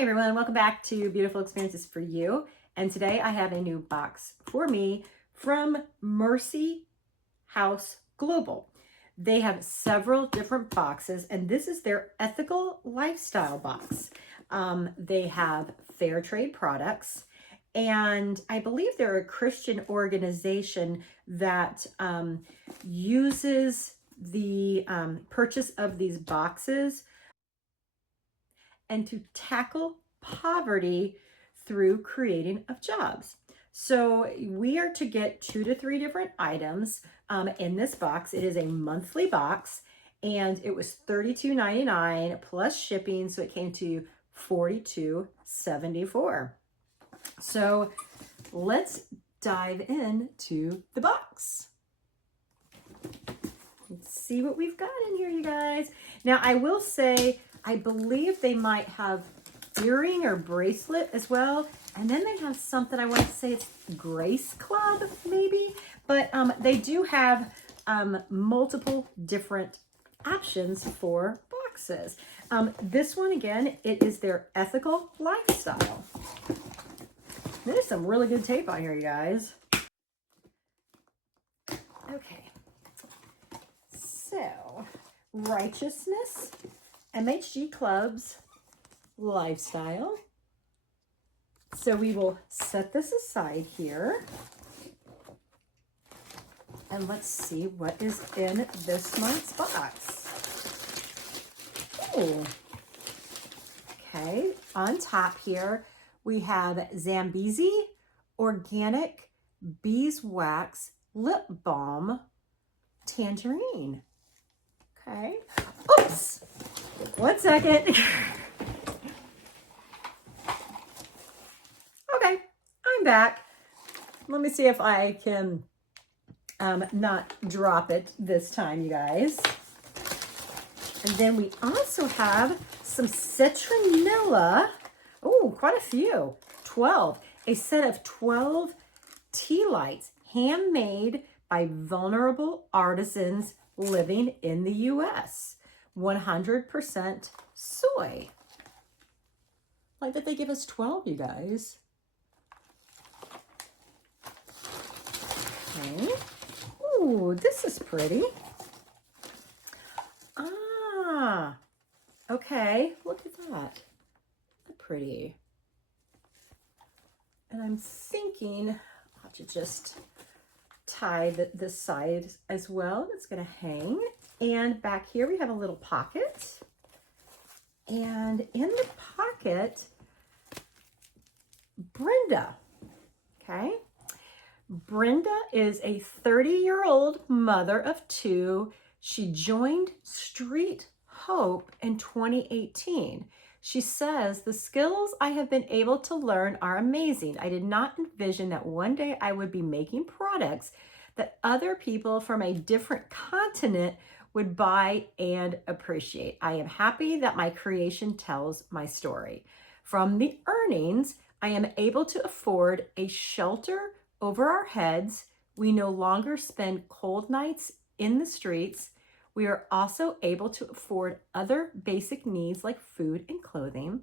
Hi everyone, welcome back to Beautiful Experiences for You. And today I have a new box for me from Mercy House Global. They have several different boxes and this is their ethical lifestyle box. They have fair trade products and I believe they're a Christian organization that uses the purchase of these boxes and to tackle poverty through creating of jobs. So we are to get 2 to 3 different items in this box. It is a monthly box and it was $32.99 plus shipping. So it came to $42.74. So let's dive into the box. Let's see what we've got in here, you guys. Now I will say, I believe they might have earring or bracelet as well. And then they have something, I want to say it's Grace Club maybe, but they do have multiple different options for boxes. This one again, it is their ethical lifestyle. There's some really good tape on here, you guys. Okay, so righteousness, MHG Club's lifestyle. So we will set this aside here. And let's see what is in this month's box. Oh, okay. On top here, we have Zambezi Organic Beeswax Lip Balm Tangerine. Okay. Oops. 1 second. Okay, I'm back. Let me see if I can not drop it this time, you guys. And then we also have some citronella. Oh, quite a few. 12. A set of 12 tea lights handmade by vulnerable artisans living in the U.S. 100% soy. Like that they give us 12, you guys. Okay. Ooh, this is pretty. Ah, okay. Look at that. Pretty. And I'm thinking I'll have to just tie this side as well. It's going to hang. And back here we have a little pocket. And in the pocket, Brenda. Okay. Brenda is a 30-year-old mother of 2. She joined Street Hope in 2018. She says, the skills I have been able to learn are amazing. I did not envision that one day I would be making products that other people from a different continent would buy and appreciate. I am happy that my creation tells my story. From the earnings, I am able to afford a shelter over our heads. We no longer spend cold nights in the streets. We are also able to afford other basic needs like food and clothing.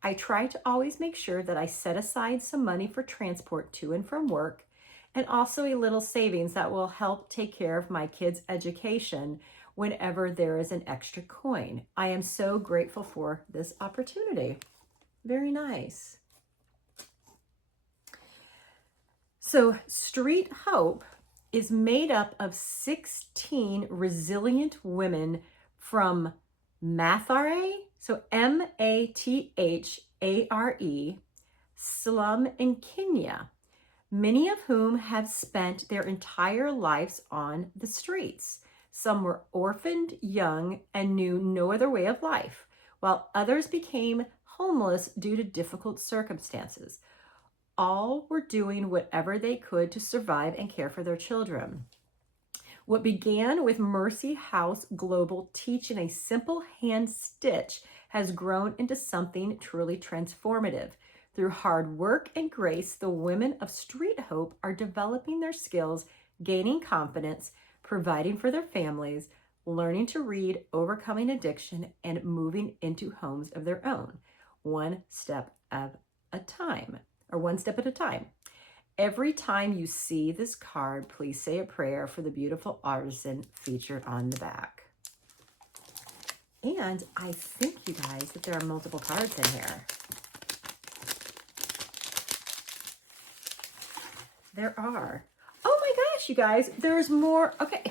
I try to always make sure that I set aside some money for transport to and from work, and also a little savings that will help take care of my kids' education whenever there is an extra coin. I am so grateful for this opportunity. Very nice. So Street Hope is made up of 16 resilient women from Mathare, so M-A-T-H-A-R-E, slum in Kenya, many of whom have spent their entire lives on the streets. Some were orphaned young and knew no other way of life, while others became homeless due to difficult circumstances. All were doing whatever they could to survive and care for their children. What began with Mercy House Global teaching a simple hand stitch has grown into something truly transformative. Through hard work and grace, the women of Street Hope are developing their skills, gaining confidence, providing for their families, learning to read, overcoming addiction, and moving into homes of their own. one step at a time, or one step at a time. Every time you see this card, please say a prayer for the beautiful artisan featured on the back. And I think, you guys, that there are multiple cards in here. There are. Oh my gosh, you guys, there's more. Okay,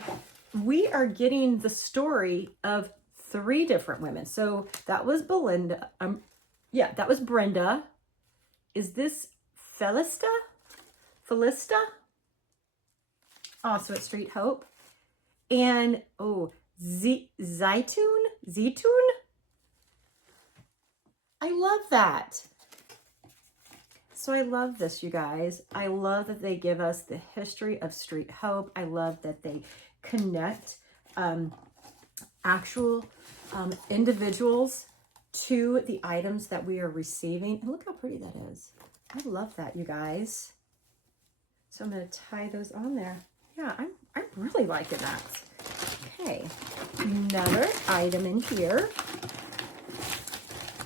we are getting the story of 3 different women. So that was Belinda. Yeah, that was Brenda. Is this Felista? Also at Street Hope. And, oh, Zaytun? I love that. So I love this, you guys. I love that they give us the history of Street Hope. I love that they connect actual individuals to the items that we are receiving. And look how pretty that is. I love that, you guys. So I'm going to tie those on there. Yeah, I'm really liking that. Okay, another item in here.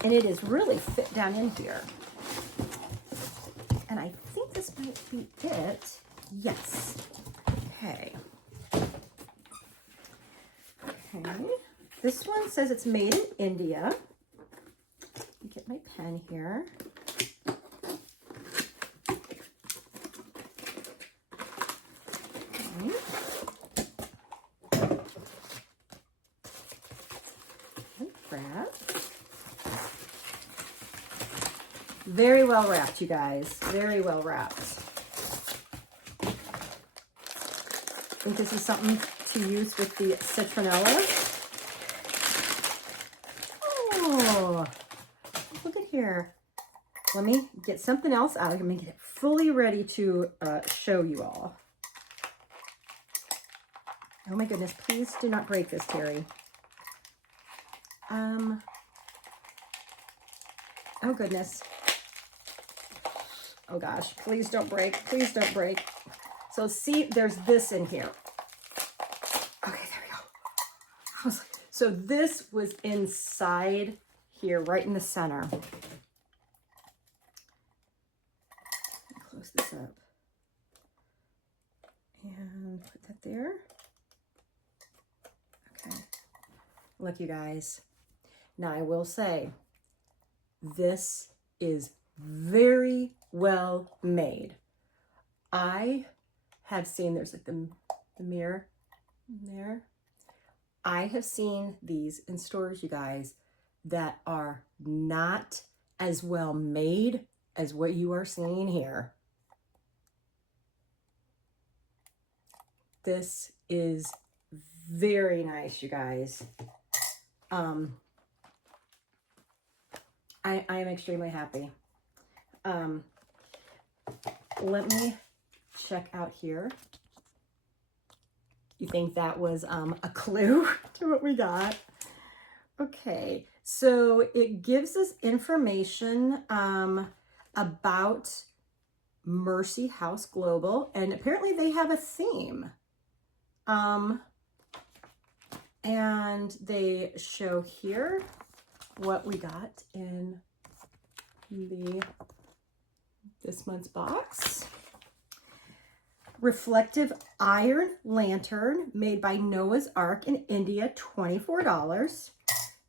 And it is really fit down in here. And I think this might be it. Yes. Okay. Okay. This one says it's made in India. Let me get my pen here. Okay. Wrap. Very well wrapped, you guys. Very well wrapped. I think this is something to use with the citronella. Oh, look at here. Let me get something else out. I'm going to get it fully ready to show you all. Oh my goodness, please do not break this, Terry. Oh goodness. Oh gosh, please don't break. Please don't break. So see, there's this in here. Okay, there we go. So this was inside here, right in the center. Close this up. And put that there. Okay. Look, you guys. Now I will say, this is very well made. I have seen, there's like the mirror there. I have seen these in stores, you guys, that are not as well made as what you are seeing here. This is very nice, you guys. I am extremely happy. Let me check out here. You think that was a clue to what we got? Okay, so it gives us information about Mercy House Global, and apparently they have a theme. And they show here what we got in this month's box. Reflective iron lantern made by Noah's Ark in India, $24.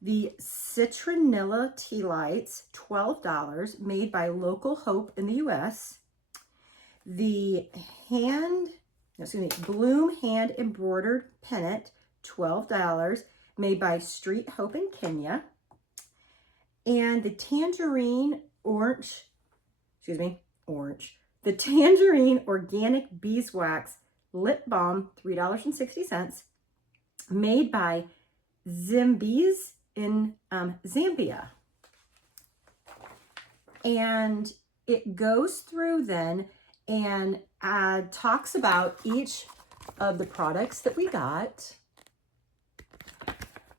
The citronella tea lights, $12, made by Local Hope in the US. The Bloom hand embroidered pennant, $12, made by Street Hope in Kenya. And the tangerine the tangerine organic beeswax lip balm, $3.60, made by Zimbies in Zambia. And it goes through then and talks about each of the products that we got.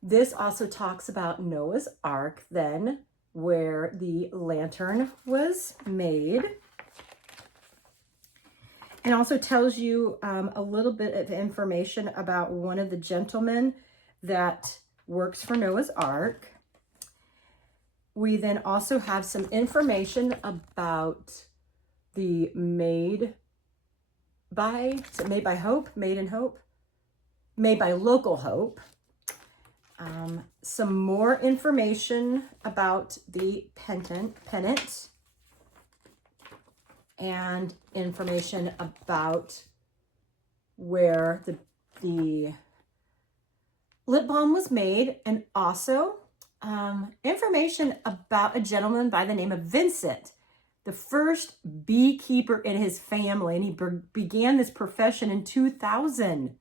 This also talks about Noah's Ark then, where the lantern was made. And also tells you a little bit of information about one of the gentlemen that works for Noah's Ark. We then also have some information about the Made by, is it Made by Hope? Made in Hope? Made by Local Hope. Some more information about the pennant and information about where the lip balm was made, and also information about a gentleman by the name of Vincent, the first beekeeper in his family, and he began this profession in 2000.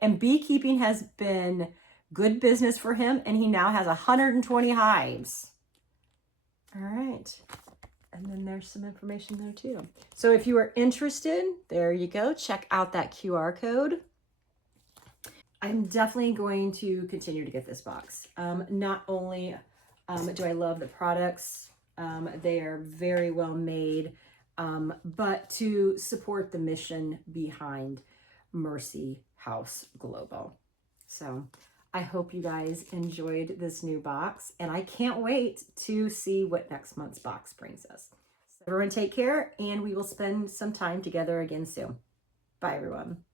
And beekeeping has been good business for him, and he now has 120 hives. All right. And then there's some information there too. So if you are interested, there you go. Check out that QR code. I'm definitely going to continue to get this box. Not only do I love the products, they are very well made, but to support the mission behind Mercy House Global. So I hope you guys enjoyed this new box, and I can't wait to see what next month's box brings us. So everyone take care, and we will spend some time together again soon. Bye, everyone.